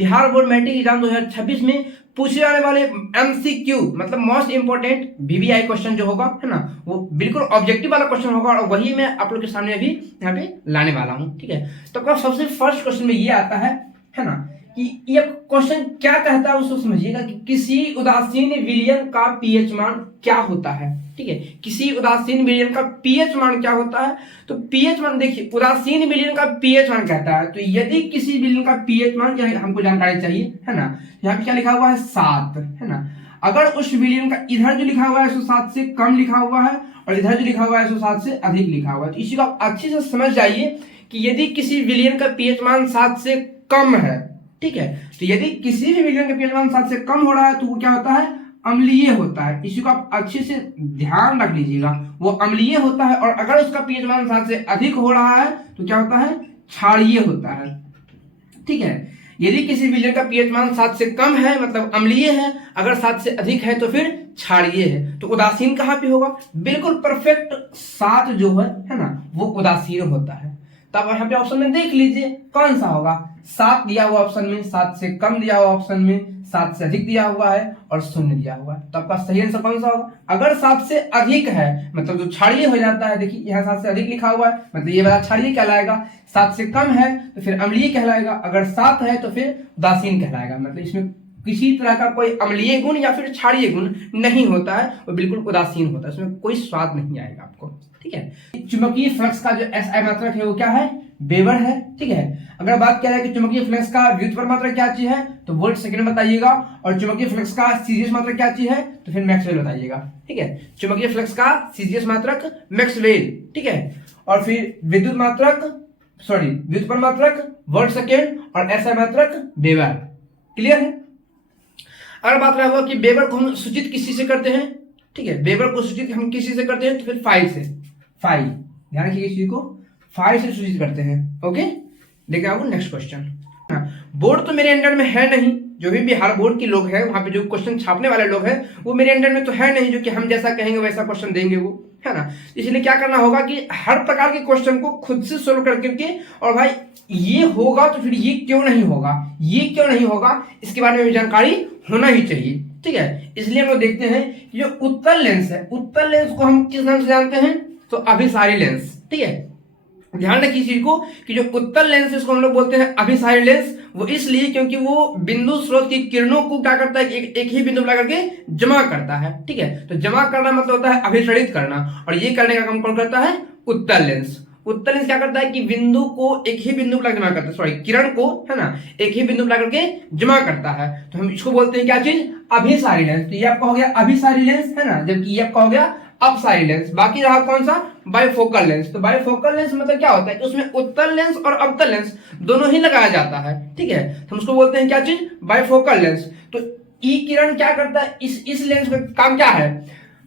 Bihar board matric exam 2026 में पूछे जाने वाले MCQ मतलब मोस्ट इंपोर्टेंट VBI क्वेश्चन जो होगा, है ना, वो बिल्कुल ऑब्जेक्टिव वाला क्वेश्चन होगा और वही मैं आप लोग के सामने अभी यहाँ पे लाने वाला हूँ। ठीक है, तो आपका सबसे फर्स्ट क्वेश्चन में ये आता है ना, कि ये क्वेश्चन क्या कहता है उसको समझिएगा कि किसी उदासीन विलयन का पीएच मान क्या होता है। ठीक है, किसी उदासीन विलयन का पीएच मान क्या होता है, तो पीएच मान देखिए उदासीन विलयन का पीएच मान कहता है, तो यदि किसी विलयन का पीएच मान क्या हमको जानकारी चाहिए, है ना, यहाँ पे क्या लिखा हुआ है 7, है ना, अगर उस विलयन का इधर जो लिखा हुआ है 107 से कम लिखा हुआ है और इधर जो लिखा हुआ है 107 से अधिक लिखा हुआ है, तो इसी को आप अच्छे से समझ जाइए कि यदि किसी विलयन का पीएच मान 7 से कम है, ठीक है, तो यदि किसी भी विलयन का पीएच मान 7 से कम हो रहा है तो वो क्या होता है, अम्लीय होता है। इसी को आप अच्छे से ध्यान रख लीजिएगा, वो अम्लीय होता है। और अगर उसका पीएच मान 7 से अधिक हो रहा है तो क्या होता है, क्षारीय होता है। ठीक है, यदि किसी विलयन का पीएच मान 7 से कम है मतलब अम्लीय है, अगर 7 से अधिक है तो फिर क्षारीय है। तो उदासीन कहाँ पे होगा, बिल्कुल परफेक्ट 7 जो है ना, वो उदासीन होता है। तब यहाँ पे ऑप्शन में देख लीजिए कौन सा होगा, 7 दिया हुआ ऑप्शन में, 7 से कम दिया हुआ ऑप्शन में, 7 से अधिक दिया हुआ है और 0 दिया हुआ है। तो आपका सही आंसर कौन सा होगा, अगर 7 से अधिक है मतलब जो क्षारीय हो जाता है, देखिए यहाँ 7 से अधिक लिखा हुआ है मतलब ये वाला क्षारीय कहलाएगा, 7 से कम है तो फिर अम्लीय कहलाएगा, अगर 7 है तो फिर उदासीन कहलाएगा। मतलब इसमें किसी तरह का कोई अम्लीय गुण या फिर क्षारीय गुण नहीं होता है, वो बिल्कुल उदासीन होता है, इसमें कोई स्वाद नहीं आएगा आपको। ठीक है, चुंबकीय फ्लक्स का जो SI मात्रक है वो क्या है, वेबर है। ठीक है, अगर बात किया जाए कि चुंबकीय फ्लक्स का व्युत्पन्न मात्रक क्या चीज है तो वोल्ट सेकंड बताइएगा, और चुंबकीय फ्लक्स का सीजीएस मात्रक क्या चीज है तो फिर मैक्सवेल बताइएगा। ठीक है, चुंबकीय फ्लक्स का सीजीएस मात्रक मैक्सवेल। ठीक है, और फिर विद्युत मात्रक व्युत्पन्न मात्रक वोल्ट सेकंड और SI मात्रक वेबर। क्लियर है। अगर बात रहा हुआ कि वेबर को हम सूचित किसी से करते हैं, ठीक है, वेबर को सूचित हम किसी से करते हैं तो फिर फाई से, फाई ध्यान रखिए इस चीज को, फाई से सूचित करते हैं। ओके, देखिए आपको नेक्स्ट क्वेश्चन। बोर्ड तो मेरे अंडर में है नहीं, जो भी बिहार बोर्ड के लोग हैं वहां पे जो क्वेश्चन छापने वाले लोग हैं वो मेरे अंडर में तो है नहीं, जो कि हम जैसा कहेंगे वैसा क्वेश्चन देंगे वो, है ना। इसलिए क्या करना होगा कि हर प्रकार के क्वेश्चन को खुद से सोल्व करके, और भाई ये होगा तो फिर ये क्यों नहीं होगा, ये क्यों नहीं होगा, इसके बारे में भी जानकारी होना ही चाहिए। ठीक है, इसलिए हम लोग देखते हैं जो उत्तल लेंस है, उत्तल लेंस को हम किस नाम से जानते हैं तो अभिसारी लेंस। ठीक है, ध्यान रखिए इस चीज को कि जो उत्तल लेंस है इसको हम लोग बोलते हैं अभिसारी लेंस, वो इसलिए क्योंकि वो बिंदु स्रोत की किरणों को क्या करता है, एक ही बिंदु लगा के जमा करता है। ठीक है, तो जमा करना मतलब होता है अभिसरित करना, और ये करने का काम कौन करता है, उत्तल लेंस। उत्तल लेंस क्या करता है कि बिंदु को एक ही बिंदु पर जमा करता है, किरण को, है ना, एक ही बिंदु पर करके जमा करता है, तो हम इसको बोलते हैं क्या चीज, अभिसारी लेंस। तो ये आपका हो गया अभिसारी लेंस, है ना, जबकि ये आपका हो गया अपसारी लेंस। बाकी रहा कौन सा, बाइफोकल लेंस। तो बाइफोकल लेंस मतलब क्या होता है कि उसमें उत्तल लेंस और अवतल लेंस दोनों ही लगाया जाता है। ठीक है, हम उसको बोलते हैं क्या चीज, बाइफोकल लेंस। तो ई किरण क्या करता है, इस लेंस का काम क्या है,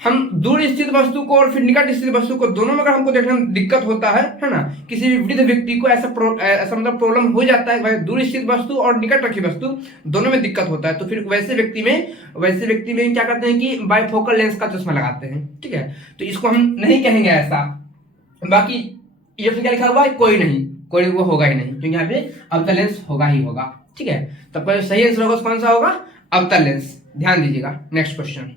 हम दूर स्थित वस्तु को और फिर निकट स्थित वस्तु को दोनों में अगर हमको देखने में दिक्कत होता है ना, किसी भी वृद्ध व्यक्ति को ऐसा मतलब प्रॉब्लम हो जाता है, भाई दूर स्थित वस्तु और निकट रखी वस्तु दोनों में दिक्कत होता है, तो फिर वैसे व्यक्ति में क्या करते हैं कि बाइफोकल लेंस का चश्मा लगाते हैं। ठीक है, तो इसको हम नहीं कहेंगे ऐसा। बाकी ये क्या लिखा हुआ है, कोई वो होगा ही नहीं, क्योंकि यहाँ पे अवतल लेंस होगा ही होगा। ठीक है, तब सही आंसर होगा कौन सा होगा, अवतल लेंस। ध्यान दीजिएगा। नेक्स्ट क्वेश्चन,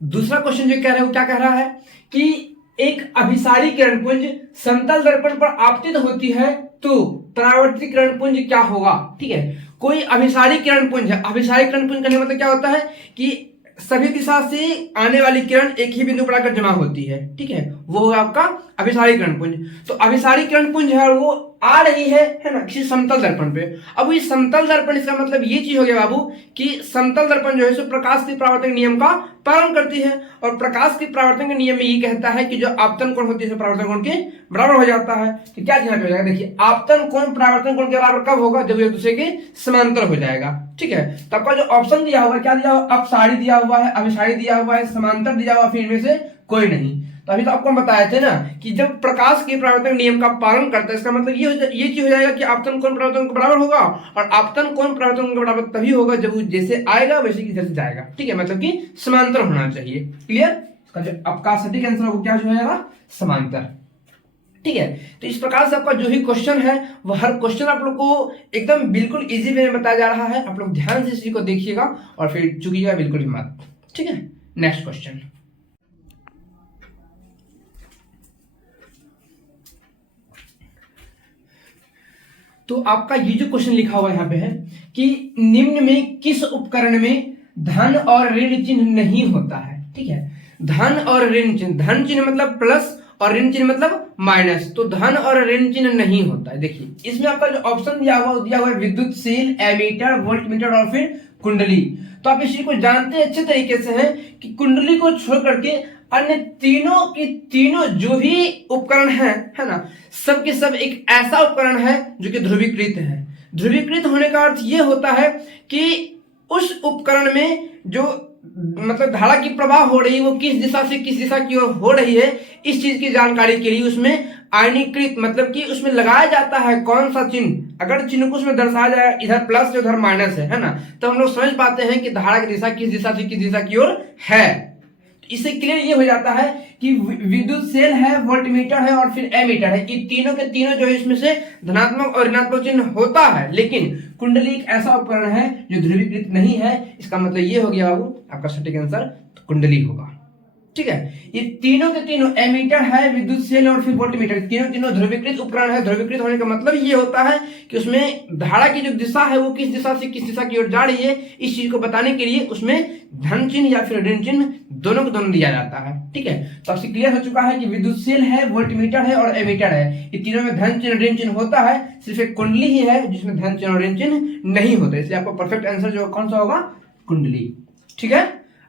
दूसरा क्वेश्चन जो कह रहा है वो क्या कह रहा है कि एक अभिसारी किरणपुंज समतल दर्पण पर आपतित होती है तो परावर्तित किरणपुंज क्या होगा। ठीक है, कोई अभिसारी किरणपुंज है, अभिसारी किरणपुंज का मतलब क्या होता है कि सभी दिशा से आने वाली किरण एक ही बिंदु पर आकर जमा होती है। ठीक है, वो होगा आपका अभिसारी किरणपुंज। तो अभिसारी किरणपुंज है वो आ रही है ना, किसी समतल दर्पण पे। अब इस समतल दर्पण, इसका मतलब ये चीज हो गया बाबू कि समतल दर्पण जो है सो प्रकाश के परावर्तन नियम का पालन करती है, और प्रकाश के परावर्तन के नियम में ये कहता है कि जो आपतन कोण होती है परावर्तन कोण के बराबर हो जाता है। तो क्या ध्यान हो जाएगा, देखिए आपतन कोण परावर्तन कोण के बराबर कब होगा, जब एक दूसरे के समांतर हो जाएगा। ठीक है, तो आपका जो ऑप्शन दिया हुआ है, क्या दिया हुआ, अपसारी दिया हुआ है, अभिसारी दिया हुआ है, समांतर दिया हुआ, फिर इनमें से कोई नहीं। तो अभी तो आपको बताए थे ना कि जब प्रकाश के परावर्तन नियम का पालन करता है, इसका मतलब ये चीज हो जाएगा कि आपतन कोण परावर्तन के बराबर होगा, और आपतन कोण परावर्तन के बराबर तभी होगा जब वो जैसे आएगा वैसे इधर से जाएगा। ठीक है, मतलब कि समांतर होना चाहिए। क्लियर, इसका जो आपका सटीक आंसर होगा क्या जो है समांतर। ठीक है, तो इस प्रकार से आपका जो भी क्वेश्चन है वो हर क्वेश्चन आप लोग को एकदम बिल्कुल इजी वे में बताया जा रहा है। आप लोग ध्यान से इसी को देखिएगा और फिर चुकिएगा बिल्कुल ही मत। ठीक है, नेक्स्ट क्वेश्चन। तो आपका ये जो क्वेश्चन लिखा हुआ यहाँ पे है कि निम्न में किस उपकरण में धन और ऋण चिन्ह नहीं होता है। ठीक है, धन और ऋण चिन्ह, धन चिन्ह मतलब प्लस और ऋण चिन्ह मतलब माइनस, तो धन और ऋण चिन्ह नहीं होता है। देखिए इसमें आपका जो ऑप्शन दिया हुआ है विद्युत सेल, एमीटर, वोल्टमीटर और फिर कुंडली। तो आप इस चीज को जानते हैं अच्छे तरीके से है कि कुंडली को छोड़ करके अन्य तीनों की तीनों जो भी उपकरण हैं, है ना, सब के सब एक ऐसा उपकरण है जो कि ध्रुवीकृत है। ध्रुवीकृत होने का अर्थ ये होता है कि उस उपकरण में जो मतलब धारा की प्रवाह हो रही है वो किस दिशा से किस दिशा की ओर हो रही है, इस चीज की जानकारी के लिए उसमें आयनीकृत मतलब कि उसमें लगाया जाता है कौन सा चिन्ह। अगर चिन्ह को उसमें दर्शाया जाए इधर प्लस है उधर माइनस है ना, तो हम लोग समझ पाते हैं कि धारा की दिशा किस दिशा से किस दिशा की ओर है। इससे क्लियर ये हो जाता है कि विद्युत सेल है, वोल्टमीटर है और फिर एमीटर है, ये तीनों के तीनों जो है इसमें से धनात्मक और ऋणात्मक चिन्ह होता है। लेकिन कुंडली एक ऐसा उपकरण है जो ध्रुवीकृत नहीं है। इसका मतलब ये हो गया बाबू आपका सटीक आंसर तो कुंडली होगा। ठीक है, ये तीनों के तीनों एमीटर है, विद्युत सेल और फिर वोल्टमीटर, तीनों ध्रुवीकृत उपकरण है। ध्रुवीकृत होने का मतलब ये होता है कि उसमें धारा की जो दिशा है वो किस दिशा से किस दिशा की ओर जा रही है, इस चीज को बताने के लिए उसमें धन चिन्ह या फिर ऋण चिन्ह दोनों को दोनों दिया जाता है। ठीक है, तो आपसे क्लियर हो चुका है कि विद्युत सेल है, वोल्टमीटर है और एमीटर है, ये तीनों में धन चिन्ह ऋण चिन्ह होता है। सिर्फ एक कुंडली ही है जिसमें धन चिन्ह और ऋण चिन्ह नहीं होता, इसलिए आपका परफेक्ट आंसर जो कौन सा होगा, कुंडली। ठीक है,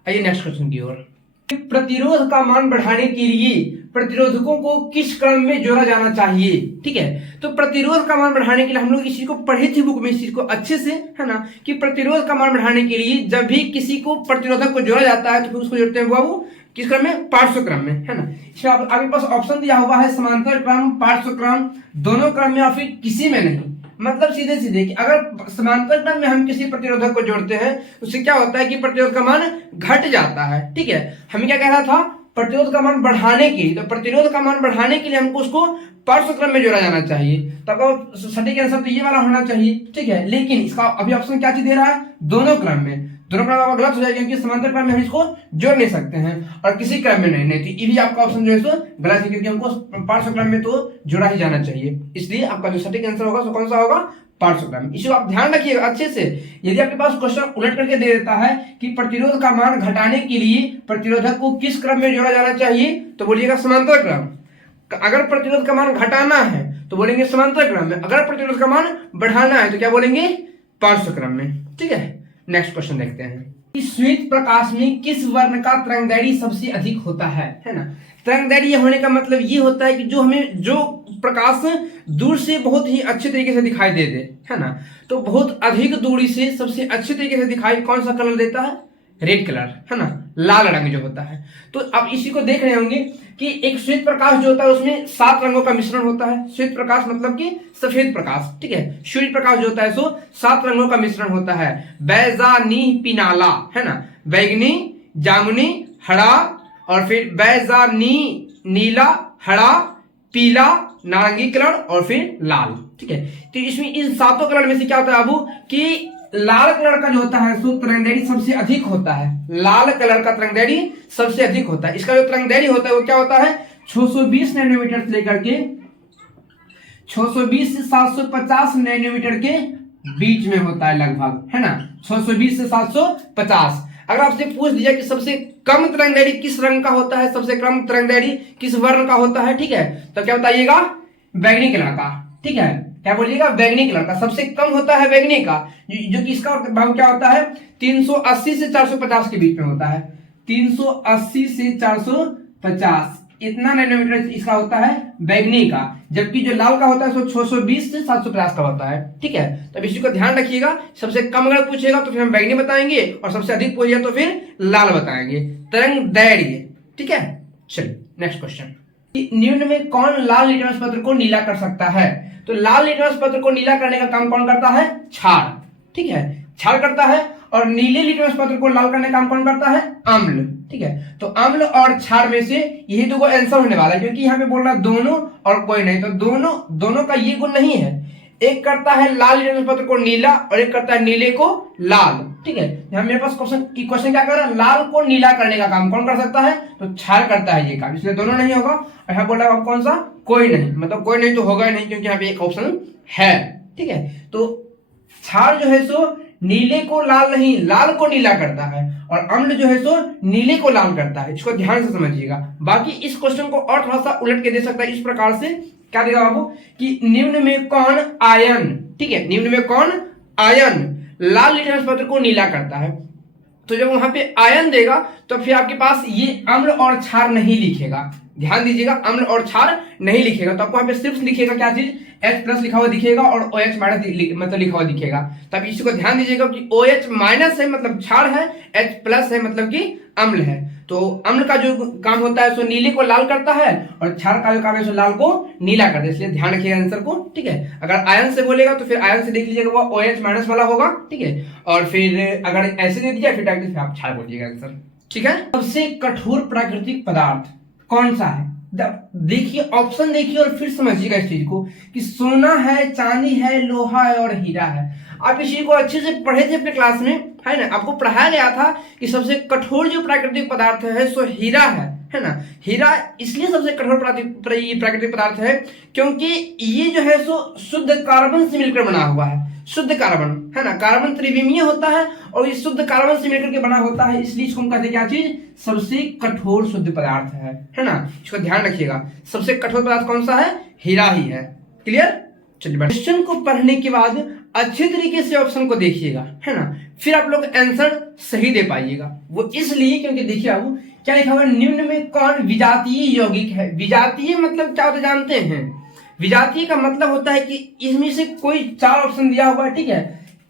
आइए नेक्स्ट क्वेश्चन की ओर। प्रतिरोध का मान बढ़ाने के लिए प्रतिरोधकों को किस क्रम में जोड़ा जाना चाहिए। ठीक है, तो प्रतिरोध का मान बढ़ाने के लिए हम लोग इस चीज को पढ़े थे बुक में, इस चीज को अच्छे से, है ना, कि प्रतिरोध का मान बढ़ाने के लिए जब भी किसी को प्रतिरोधक को जोड़ा जाता है तो फिर उसको जोड़ते हैं बाबू किस क्रम में, पार्श्व क्रम में, है ना। इसमें आपके पास ऑप्शन दिया हुआ है समांतर क्रम, पार्श्व क्रम, दोनों क्रम में या फिर किसी में नहीं। मतलब सीधे सीधे कि अगर समांतर क्रम में हम किसी प्रतिरोधक को जोड़ते हैं उससे क्या होता है कि प्रतिरोध का मान घट जाता है। ठीक है, हमें क्या कह रहा था, प्रतिरोध का मान बढ़ाने के लिए, तो प्रतिरोध का मान बढ़ाने के लिए हमको उसको पार्श्व क्रम में जोड़ा जाना चाहिए। तो आपका सटीक आंसर तो ये वाला होना चाहिए। ठीक है, लेकिन इसका अभी ऑप्शन क्या चीज दे रहा है, दोनों क्रम में। दोनों क्रम आपका गलत हो जाएगा क्योंकि समांतर क्रम में हम इसको जोड़ नहीं सकते हैं और किसी क्रम में नहीं, तो ये भी आपका ऑप्शन जो है सो गलत है क्योंकि हमको पार्श्व क्रम में तो जोड़ा ही जाना चाहिए। इसलिए आपका जो सटीक आंसर होगा सो कौन सा होगा, पार्श्व क्रम। इसको आप ध्यान रखिएगा अच्छे से। यदि आपके पास क्वेश्चन उलट करके दे देता है कि प्रतिरोध का मान घटाने के लिए प्रतिरोधक को किस क्रम में जोड़ा जाना चाहिए, तो बोलिएगा समांतर क्रम। अगर प्रतिरोध का मान घटाना है तो बोलेंगे समांतर क्रम में, अगर प्रतिरोध का मान बढ़ाना है तो क्या बोलेंगे, पार्श्व क्रम में। ठीक है, नेक्स्ट क्वेश्चन देखते हैं कि श्वेत प्रकाश में किस वर्ण का तरंगदैर्घ्य सबसे अधिक होता है ना। तरंगदैर्घ्य होने का मतलब ये होता है कि जो हमें जो प्रकाश दूर से बहुत ही अच्छे तरीके से दिखाई दे दे, है ना, तो बहुत अधिक दूरी से सबसे अच्छे तरीके से दिखाई कौन सा कलर देता है, रेड कलर, है ना, लाल रंग जो होता है। तो आप इसी को देख रहे होंगे कि एक श्वेत प्रकाश जो होता है उसमें 7 रंगों का मिश्रण होता है। श्वेत प्रकाश मतलब कि सफेद प्रकाश। ठीक है, सूर्य प्रकाश जो होता है सो 7 रंगों का मिश्रण होता है, बैजानी पिनाला, है ना, बैगनी, जामुनी, हरा और फिर बैजानी नीला, हरा, पीला, नारंगी कलर और फिर लाल। ठीक है, तो इसमें इन 7 कलर में से क्या होता है बाबू कि लाल कलर का जो होता है सो तरंगदैर्घ्य सबसे अधिक होता है। लाल कलर का तरंगदैर्घ्य सबसे अधिक होता है। इसका जो तरंगदैर्घ्य होता है वो क्या होता है, 620 नैनोमीटर से लेकर के 620 से 750 नैनोमीटर के बीच में होता है लगभग, है ना, 620 से 750। अगर आपसे पूछ दिया कि सबसे कम तरंगदैर्घ्य किस रंग का होता है, सबसे कम तरंगदैर्घ्य किस वर्ण का होता है, ठीक है, तो क्या बताइएगा, बैगनी कलर का। ठीक है, क्या बोलिएगा, बैगनी कलर का सबसे कम होता है, बैगनी का, जो कि इसका भाव क्या होता है 380 से 450 के बीच में होता है। 380 से 450 इतना नैनोमीटर इसका होता है बैगनी का, जबकि जो लाल का होता है 620 से 750 का होता है। ठीक है, तो इसी को ध्यान रखिएगा। सबसे कम अगर पूछेगा तो फिर हम बैगनी बताएंगे और सबसे अधिक पूछेगा तो फिर लाल बताएंगे, तरंगदैर्घ्य। ठीक है, चलिए नेक्स्ट क्वेश्चन। निम्न में कौन लाल लिटमस पत्र को नीला कर सकता है। तो लाल लिटमस पत्र को नीला करने का काम कौन करता है, क्षार। ठीक है, क्षार करता है। और नीले लिटमस पत्र को लाल करने का काम कौन करता है, अम्ल। ठीक है। तो अम्ल और क्षार में से यही दो आंसर होने वाला है, क्योंकि यहाँ पे बोल रहा दोनों और कोई नहीं, तो दोनों का ये गुण नहीं है। एक करता है लाल लिटमस पत्र को नीला और एक करता है नीले को लाल, ठीक है। यहाँ मेरे पास क्वेश्चन क्या कर रहा है, लाल को नीला करने का काम कौन कर सकता है, तो क्षार करता है ये काम, इसलिए दोनों नहीं होगा। और यहाँ बोला कौन सा, कोई नहीं, मतलब कोई नहीं तो होगा ही नहीं, क्योंकि यहाँ पे एक ऑप्शन है, ठीक है। तो क्षार जो है सो नीले को लाल नहीं, लाल को नीला करता है, और अम्ल जो है सो नीले को लाल करता है। इसको ध्यान से समझिएगा। बाकी इस क्वेश्चन को और थोड़ा सा उलट के दे सकता है इस प्रकार से, क्या देगा बाबू, कि निम्न में कौन आयन, ठीक है, निम्न में कौन आयन लाल लिटमस पत्र को नीला करता है। तो जब वहां पे आयन देगा तो फिर आपके पास ये अम्ल और क्षार नहीं लिखेगा, ध्यान दीजिएगा, अम्ल और क्षार नहीं लिखेगा। तो आपको यहाँ पे सिर्फ लिखेगा क्या चीज, H प्लस लिखा हुआ दिखेगा और OH माइनस मतलब लिखा हुआ दिखेगा। तो आप इसी को ध्यान दीजिएगा कि OH माइनस है मतलब क्षार है, H प्लस है मतलब कि अम्ल है। तो अम्ल का जो काम होता है सो नीले को लाल करता है, और क्षार का जो काम है सो लाल को नीला करता है, इसलिए ध्यान रखिएगा आंसर को, ठीक है। अगर आयन से बोलेगा तो फिर आयन से देख लीजिएगा वो OH माइनस वाला होगा, ठीक है। और फिर अगर ऐसे दे दिया फिर डायरेक्टली आप क्षार बोलिएगा आंसर, ठीक है। सबसे कठोर प्राकृतिक पदार्थ कौन सा है, देखिए ऑप्शन देखिए और फिर समझिएगा इस चीज को, कि सोना है, चांदी है, लोहा है और हीरा है। आप इस चीज को अच्छे से पढ़े थे अपने क्लास में, है ना, आपको पढ़ाया गया था कि सबसे कठोर जो प्राकृतिक पदार्थ है सो हीरा है ना। हीरा इसलिए सबसे कठोर प्राकृतिक पदार्थ है क्योंकि ये जो है सो शुद्ध कार्बन से मिलकर बना हुआ है, शुद्ध कार्बन, है ना, कार्बन त्रिविमीय होता है और ये शुद्ध कार्बन से मिलकर के बना होता है, इसलिए इसको हम कहते हैं क्या चीज, सबसे कठोर शुद्ध पदार्थ है ना। इसको ध्यान रखिएगा, सबसे कठोर पदार्थ कौन सा है, हीरा ही है। क्लियर, चलिए क्वेश्चन को पढ़ने के बाद अच्छे तरीके से ऑप्शन को देखिएगा, है ना, फिर आप लोग आंसर सही दे पाइएगा। वो इसलिए क्योंकि देखिए आप क्या लिखा हुआ है, निम्न में कौन विजातीय यौगिक है। विजातीय मतलब क्या होता जानते हैं, विजातीय का मतलब होता है कि इसमें से कोई 4 ऑप्शन दिया हुआ है, ठीक है,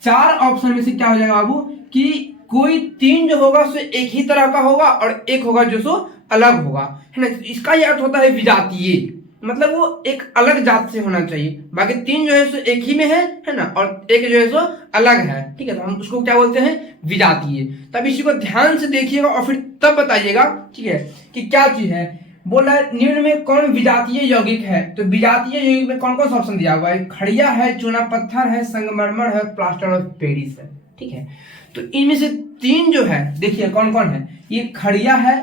4 ऑप्शन में से क्या हो जाएगा बाबू, कि कोई 3 जो होगा सो एक ही तरह का होगा और एक होगा जो सो अलग होगा, है ना। इसका यह अर्थ होता है विजातीय, मतलब वो एक अलग जात से होना चाहिए। बाकी 3 जो है सो एक ही में है ना, और एक जो है सो अलग है, ठीक है। तो हम उसको क्या बोलते हैं, विजातीय। तब इसी को ध्यान से देखिएगा और फिर तब बताइएगा, ठीक है, कि क्या चीज है। बोला निम्न में कौन विजातीय यौगिक है, तो विजातीय यौगिक में कौन कौन सा ऑप्शन दिया हुआ है, खड़िया है, चूना पत्थर है, संगमरमर है, प्लास्टर ऑफ पेरिस है, ठीक है। तो इनमें से 3 जो है देखिए कौन कौन है, ये खड़िया है,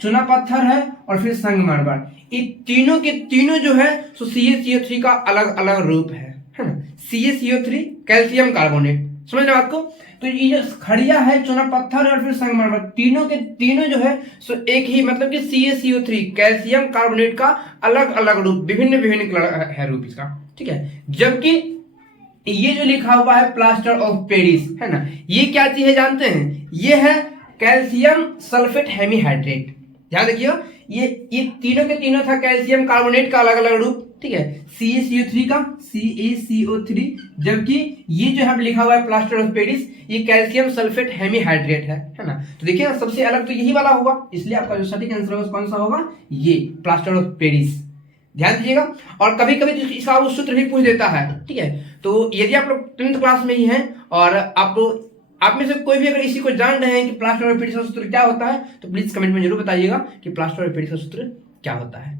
चूना पत्थर है और फिर संगमरमर। ये तीनों के तीनों जो है सो CaCO3 का अलग अलग रूप है ना। CaCO3 कैल्शियम कार्बोनेट, समझ रहे बात को। तो ये जो खड़िया है, चूना पत्थर है और फिर संगमरमर, तीनों के तीनों जो है सो एक ही, मतलब कि CaCO3 कैल्शियम कार्बोनेट का अलग अलग रूप, विभिन्न विभिन्न है रूप इसका, ठीक है। जबकि ये जो लिखा हुआ है प्लास्टर ऑफ पेरिस, है ना, ये क्या चीज है जानते हैं, ये है कैल्शियम सल्फेट हेमीहाइड्रेट। ध्यान रखिए, ये तीनों के तीनों था कैल्शियम कार्बोनेट का अलग अलग रूप, ठीक है, CaCO3 का CaCO3, जबकि ये जो है लिखा हुआ है प्लास्टर ऑफ पेरिस, ये कैल्शियम सल्फेट हेमीहाइड्रेट है ना। तो देखिए ना, सबसे अलग तो यही वाला होगा, इसलिए आपका जो सटीक आंसर होगा कौन सा होगा, ये प्लास्टर ऑफ पेरिस। ध्यान दीजिएगा। और कभी कभी इसका वो सूत्र भी पूछ देता है, ठीक है। तो यदि आप लोग 10th क्लास में ही हैं और आप में से कोई भी अगर इसी को जान रहे हैं कि प्लास्टर ऑफ पेरिस का सूत्र क्या होता है, तो प्लीज कमेंट में जरूर बताइएगा कि प्लास्टर ऑफ पेरिस का सूत्र क्या होता है।